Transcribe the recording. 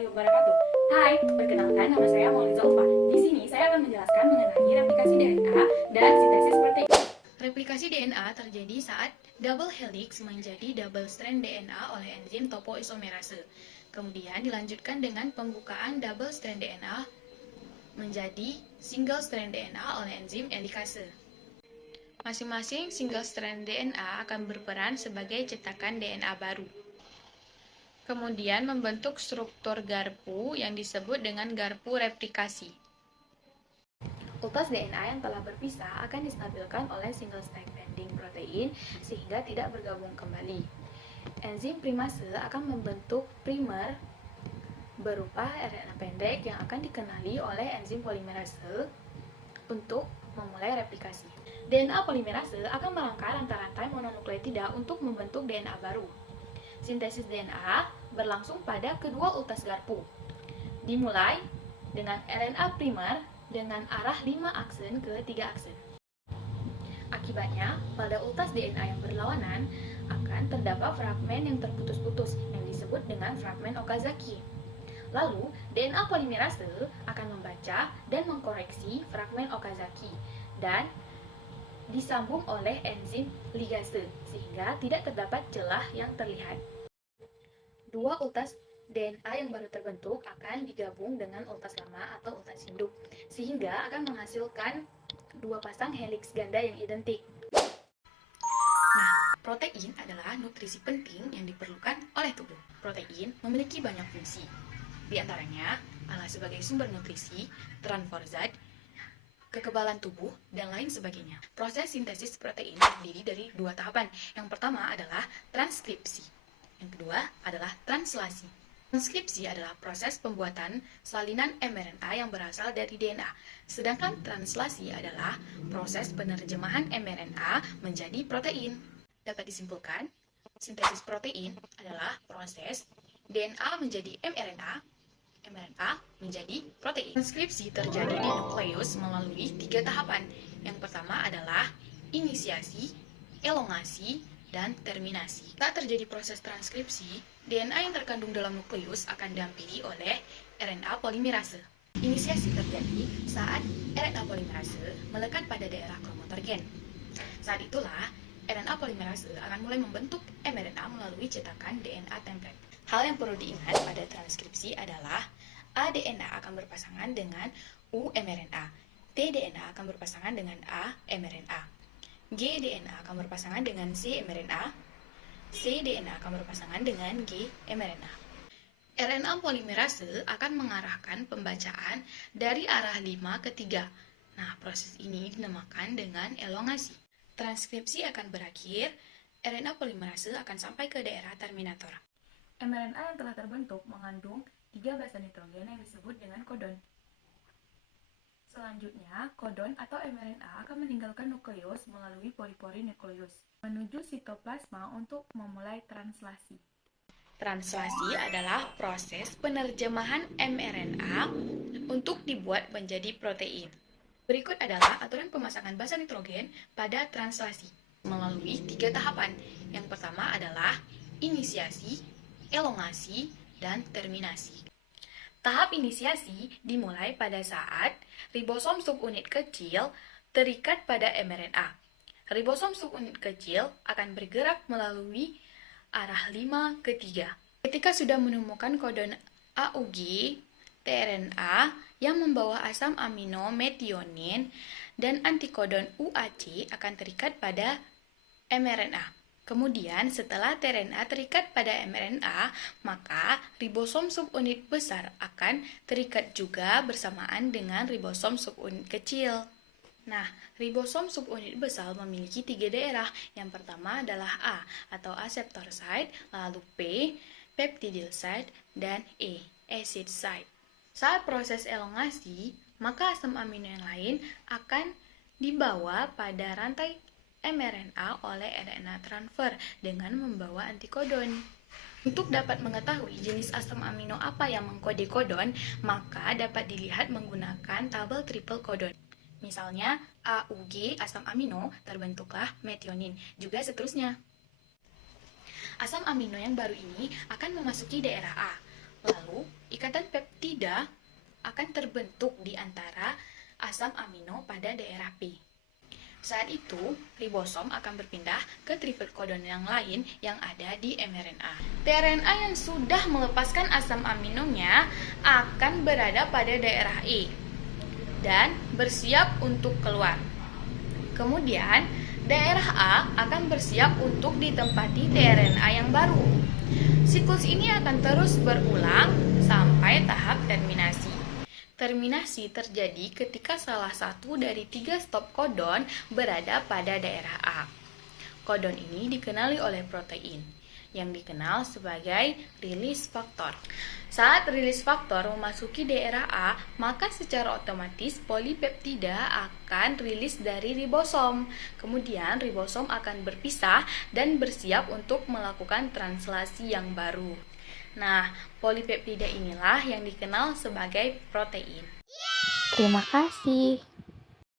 warahmatullahi wabarakatuh. Hai, perkenalkan nama saya Mauliza Ulfa. Di sini saya akan menjelaskan mengenai replikasi DNA dan sintesis protein. Replikasi DNA terjadi saat double helix menjadi double strand DNA oleh enzim topoisomerase. Kemudian dilanjutkan dengan pembukaan double strand DNA menjadi single strand DNA oleh enzim elikase. Masing-masing single strand DNA akan berperan sebagai cetakan DNA baru. Kemudian membentuk struktur garpu yang disebut dengan garpu replikasi. Utas DNA yang telah berpisah akan distabilkan oleh single strand binding protein sehingga tidak bergabung kembali. Enzim primase akan membentuk primer berupa RNA pendek yang akan dikenali oleh enzim polimerase untuk memulai replikasi. DNA polimerase akan merangkai rantai-rantai mononukleotida untuk membentuk DNA baru. Sintesis DNA berlangsung pada kedua utas garpu. Dimulai dengan RNA primer dengan arah 5 aksen ke 3 aksen. Akibatnya, pada utas DNA yang berlawanan akan terdapat fragmen yang terputus-putus yang disebut dengan fragmen Okazaki. Lalu, DNA polimerase akan membaca dan mengkoreksi fragmen Okazaki dan disambung oleh enzim ligase sehingga tidak terdapat celah yang terlihat. Dua utas DNA yang baru terbentuk akan digabung dengan utas lama atau utas induk sehingga akan menghasilkan dua pasang heliks ganda yang identik. Nah, protein adalah nutrisi penting yang diperlukan oleh tubuh. Protein memiliki banyak fungsi. Di antaranya adalah sebagai sumber nutrisi, transfer zat, kekebalan tubuh, dan lain sebagainya. Proses sintesis protein terdiri dari dua tahapan. Yang pertama adalah transkripsi. Yang kedua adalah translasi. Transkripsi adalah proses pembuatan salinan mRNA yang berasal dari DNA. Sedangkan translasi adalah proses penerjemahan mRNA menjadi protein. Dapat disimpulkan, sintesis protein adalah proses DNA menjadi mRNA menjadi protein. Transkripsi terjadi di nukleus melalui 3 tahapan. Yang pertama adalah inisiasi, elongasi, dan terminasi. Saat terjadi proses transkripsi, DNA yang terkandung dalam nukleus akan didampingi oleh RNA polimerase. Inisiasi terjadi saat RNA polimerase melekat pada daerah promoter gen. Saat itulah RNA polimerase akan mulai membentuk mRNA melalui cetakan DNA template. Hal yang perlu diingat pada transkripsi adalah aDNA akan berpasangan dengan uMRNA, tDNA akan berpasangan dengan aMRNA, gDNA akan berpasangan dengan cMRNA, cDNA akan berpasangan dengan gMRNA. RNA polimerase akan mengarahkan pembacaan dari arah 5 ke 3. Nah, proses ini dinamakan dengan elongasi. Transkripsi akan berakhir, RNA polimerase akan sampai ke daerah terminator. mRNA yang telah terbentuk mengandung 3 basa nitrogen yang disebut dengan kodon. Selanjutnya, kodon atau mRNA akan meninggalkan nukleus melalui pori-pori nukleus menuju sitoplasma untuk memulai translasi. Translasi adalah proses penerjemahan mRNA untuk dibuat menjadi protein. Berikut adalah aturan pemasangan basa nitrogen pada translasi melalui 3 tahapan. Yang pertama adalah inisiasi, elongasi, dan terminasi. Tahap inisiasi dimulai pada saat ribosom subunit kecil terikat pada mRNA. Ribosom subunit kecil akan bergerak melalui arah 5 ke 3. Ketika sudah menemukan kodon AUG, tRNA yang membawa asam amino metionin dan antikodon UAC akan terikat pada mRNA. Kemudian, setelah tRNA terikat pada mRNA, maka ribosom subunit besar akan terikat juga bersamaan dengan ribosom subunit kecil. Nah, ribosom subunit besar memiliki 3 daerah. Yang pertama adalah A atau aseptor site, lalu P, peptidyl site, dan E, acid site. Saat proses elongasi, maka asam amino yang lain akan dibawa pada rantai mRNA oleh RNA transfer dengan membawa antikodon. Untuk dapat mengetahui jenis asam amino apa yang mengkode kodon, maka dapat dilihat menggunakan tabel triple kodon. Misalnya, AUG asam amino terbentuklah metionin, juga seterusnya. Asam amino yang baru ini akan memasuki daerah A, Lalu, ikatan peptida akan terbentuk di antara asam amino pada daerah P. Saat itu, ribosom akan berpindah ke triplet codon yang lain yang ada di mRNA. tRNA yang sudah melepaskan asam aminonya akan berada pada daerah E dan bersiap untuk keluar. Kemudian, daerah A akan bersiap untuk ditempati tRNA yang baru. Siklus ini akan terus berulang sampai tahap terminasi. Terminasi terjadi ketika salah satu dari 3 stop codon berada pada daerah A. Codon ini dikenali oleh protein, yang dikenal sebagai release factor. Saat release factor memasuki daerah A, maka secara otomatis polipeptida akan rilis dari ribosom. Kemudian ribosom akan berpisah dan bersiap untuk melakukan translasi yang baru. Nah, polipeptida inilah yang dikenal sebagai protein. Terima kasih.